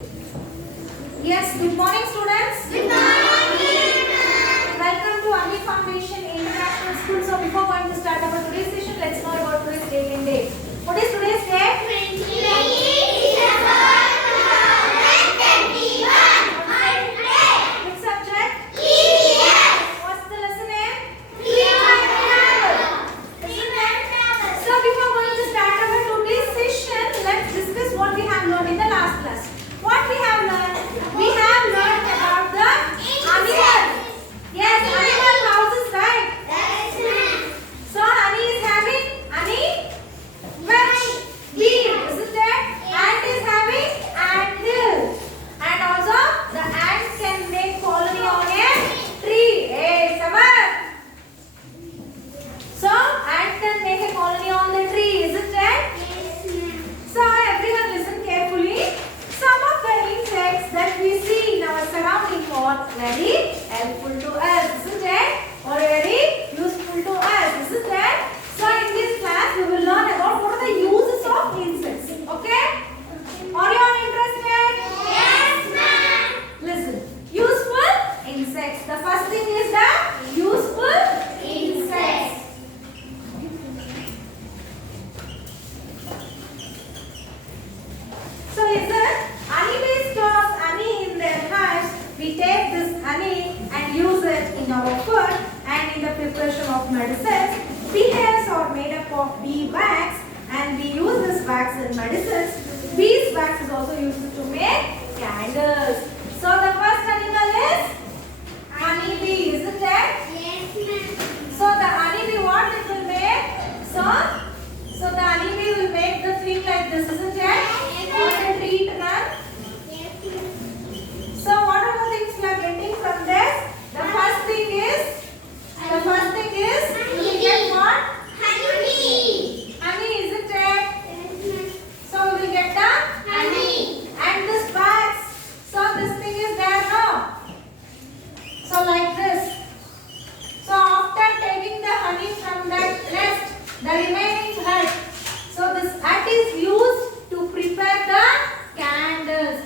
Yes, good morning students. Good morning. Welcome to Ami Foundation International School. So before going to start our today's session, let's know about today's date and date. What is today's date? 20 December 2021. Monday. Which subject? EVS. What's the lesson name? Freedom travel. So before going to start our today's session, let's discuss what we have learned in the last class. What we have learned? We have learned about the animals. Yes, animal houses, right? So honey is having honey bee, isn't it? Ant is having ant hill. And also the ants can make colony on a tree. Hey, Samar. So ant can make a colony on the tree, isn't it? So everyone listen carefully. Some of the insects that we see in our surrounding are very helpful to us, isn't it? Or very useful to us, isn't it? So in this class we will learn about what are the uses of insects. Okay? Are you all interested? Yes, ma'am. Listen. Useful insects. The first thing is the useful insects. So listen, honeybees stores honey in their hives. We take this honey and use it in our food and in the preparation of medicines. Bee hairs are made up of bee wax and we use this wax in medicines. Bees wax is also used to make candles. So the first animal is honeybee, isn't it? Yes, ma'am. So the honeybee, what it will make? So the honeybee will make the thing like this, isn't it? Or the tree trunk. Yes, ma'am. So what are the things we are getting from this? The first thing is we will get what? Honey. Honey, isn't it? Yes, ma'am. So we will get the Honey. and this wax. So this thing is there now. So like this. So after taking the honey from that nest, the remaining head. So this head is used to prepare the candles.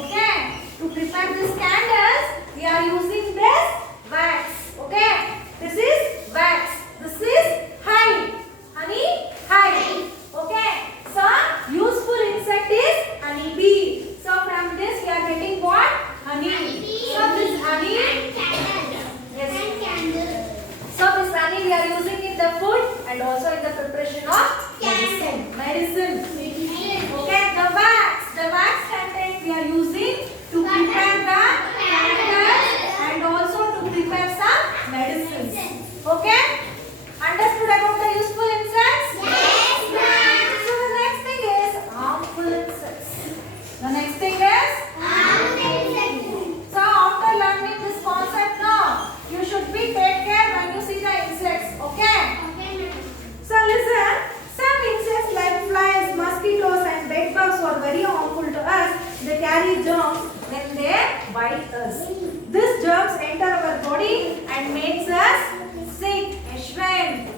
Okay. To prepare these candles, we are using this wax. Okay. This is wax. This is hive. Honey hive. Okay. So useful insect is honey bee. So from this we are getting what? Honey. So this honey. Yes. So this honey we are using in the food and also in the preparation of medicine. Okay, the wax content we are using to prepare the candles and also to prepare some medicines. Okay, understood about the useful insects? Yes, ma'am. So the next thing is harmful insects. The next thing is so after learning this concept now, you should be take care when you see the insects. Okay. So listen, some insects like flies, mosquitoes and bed bugs are very harmful to us. They carry germs when they bite us. These germs enter our body and makes us sick. Ashwin.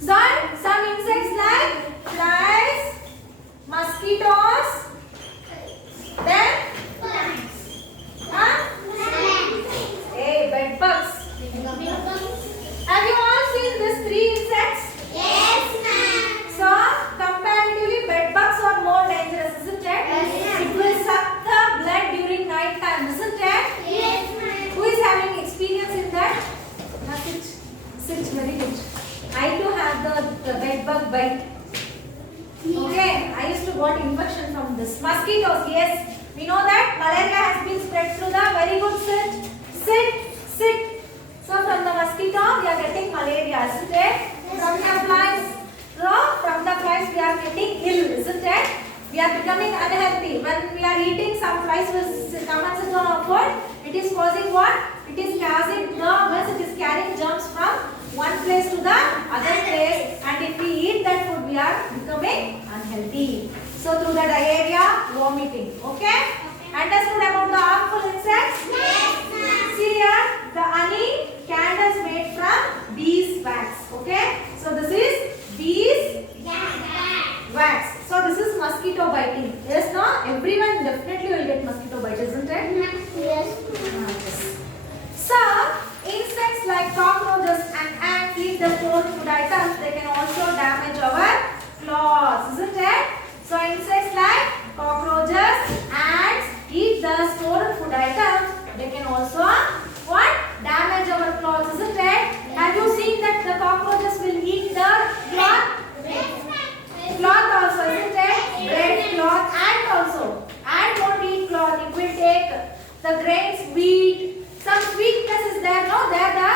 So some insects like flies, mosquitoes, then hey, bed bugs. Have you all seen these three insects? So, comparatively, bed bugs are more dangerous, isn't it? Yes. It will suck the blood during night time, isn't it? Who is having experience in that? Now sit, very good. I too have the bed bug bite. Okay, I used to got infection from this. Mosquitoes, yes. We know that malaria has been spread through the very good sit. So from the mosquito we are getting malaria, isn't it? From the flies. So from the flies we are getting ill, isn't it? We are becoming unhealthy. When we are eating, some flies will come and sit on our food. It is causing what? It is causing germs. It is carrying germs from one place to the other place. And if we eat that food, we are becoming unhealthy. So through the diarrhea, vomiting. Okay? Understood about the harmful insects? See here, the honey candles made from bees wax. Okay? So this is bees wax. So this is mosquito. mosquito biting. Yes, no? Everyone definitely will get mosquito bite, isn't it? Yes. Yes. So, insects like cockroaches and ants eat the foreign food items. They can also damage our clothes, isn't it? So, insects like cockroaches, ants eat the stored food items. They can also what? Damage our clothes, isn't it? Have you seen that the cockroaches will eat the cloth? Cloth also, isn't it? Bread, cloth, ant also. Ant won't eat cloth. It will take the grains, wheat. Some sweetness is there, no? There the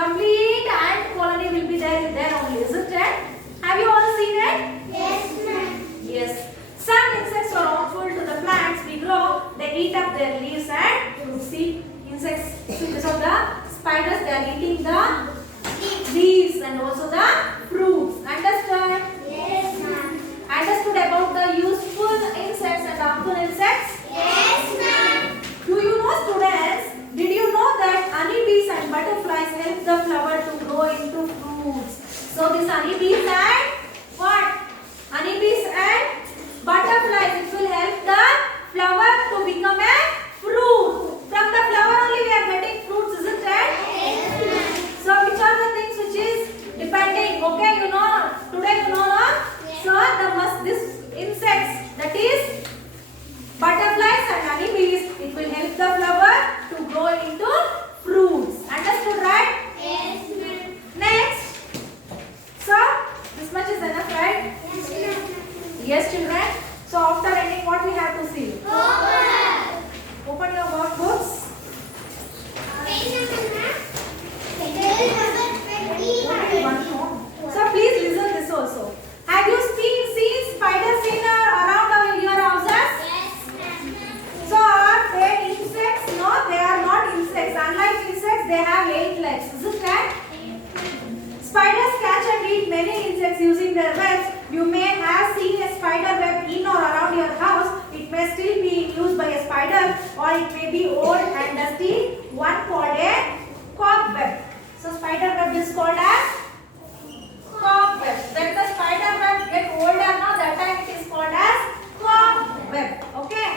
complete ant colony will be there only, isn't it? Have you all seen it? Yes, ma'am. Yes. Some insects are harmful to the plants we grow. They eat up their leaves and fruits. See, insects, because of the spiders, they are eating the leaves and also the fruits. Understood? Yes, ma'am. Understood about the useful insects and harmful insects? Yes, ma'am. Do you know, students? Did you know that honeybees and butterflies help the flower to grow into fruits? So these honeybees and what? Honeybees and butterflies, it will help the flower to become a fruit. From the flower only we are getting fruits, isn't it? Yes, ma'am. So which are the things which is depending? Okay, you know, today you know, no? Yes. So this insects, that is butterflies and honeybees, it will help the flower to grow into fruits. Understood, right? Yes, ma'am. Next. So this much is enough, right? Yes, ma'am. Yes, children. So after ending, what we have to see? Over. Open your workbooks. Only one more. So please listen this also. Have you seen spiders in or around your houses? So are they insects? No, they are not insects. Unlike insects, they have 8 legs. Isn't that? Spiders catch and eat many insects using their webs. You may have seen a spider web in or around your house. It may still be used by a spider, or it may be old and dusty, one called a cobweb. So spider web is called as cobweb. When the spider web get older, now that time it is called as cobweb. Okay.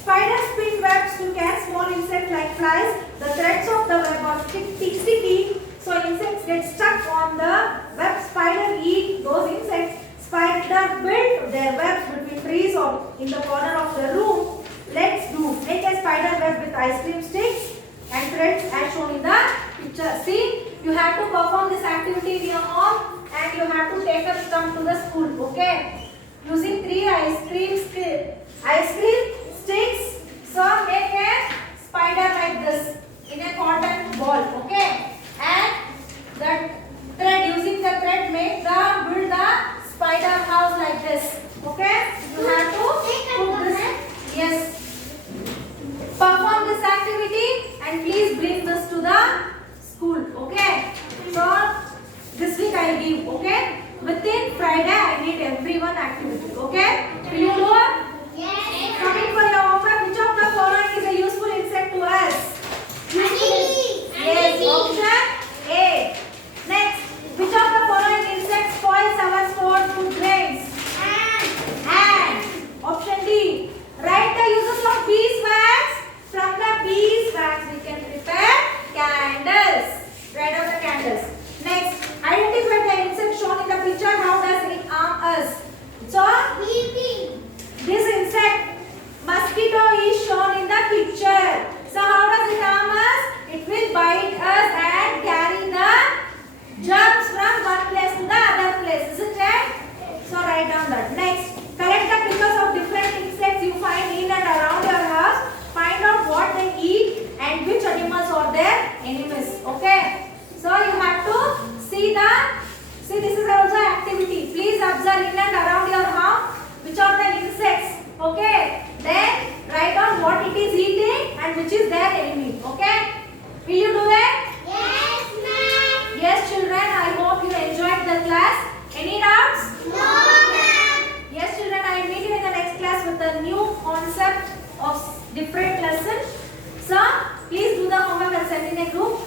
Spiders spin webs to catch small insects like flies. The threads of the web are sticky, so insects get stuck on the web. Spider eat those insects. Spider build their webs between trees or in the corner of the room. Let's do. Make a spider web with ice cream sticks and threads as shown in the picture. See, you have to perform this activity in your home and you have to take us come to the school. Okay. Using 3 ice cream sticks. So make a spider like this in a cotton ball. Okay. And that thread, using the thread, build the spider house like this. Okay. You have to put this. Yes. Perform this activity and please bring this to the school. Okay. So this week I will give. Okay. Within Friday I need everyone activity. Okay. Will you do it? Yes. Coming for your homework, which of the following is a useful insect to us? Yes, option A. Next, which of the following insects spoils our stored food grains? Ant. Option D. Write the uses of beeswax. From the beeswax we can prepare candles. Write out the candles. Next, identify the insect shown in the picture. How does it harm us? So, this insect, mosquito, is shown in the picture. So how does it harm us? It will bite us and carry the germs from one place to the other place, isn't it? So write down that. Next, collect the pictures of different insects you find in and around your house. Find out what they eat and which animals are their enemies. Okay. So you have to see this is also activity. Please observe in and around your house which are the insects. Okay. Then write down what it is eating and which is their enemy. Okay. Will you do it? Yes, ma'am. Yes, children. I hope you enjoyed the class. Any doubts? No, ma'am. Yes, children. I will meet you in the next class with a new concept of different lesson. So please do the homework and send in a group.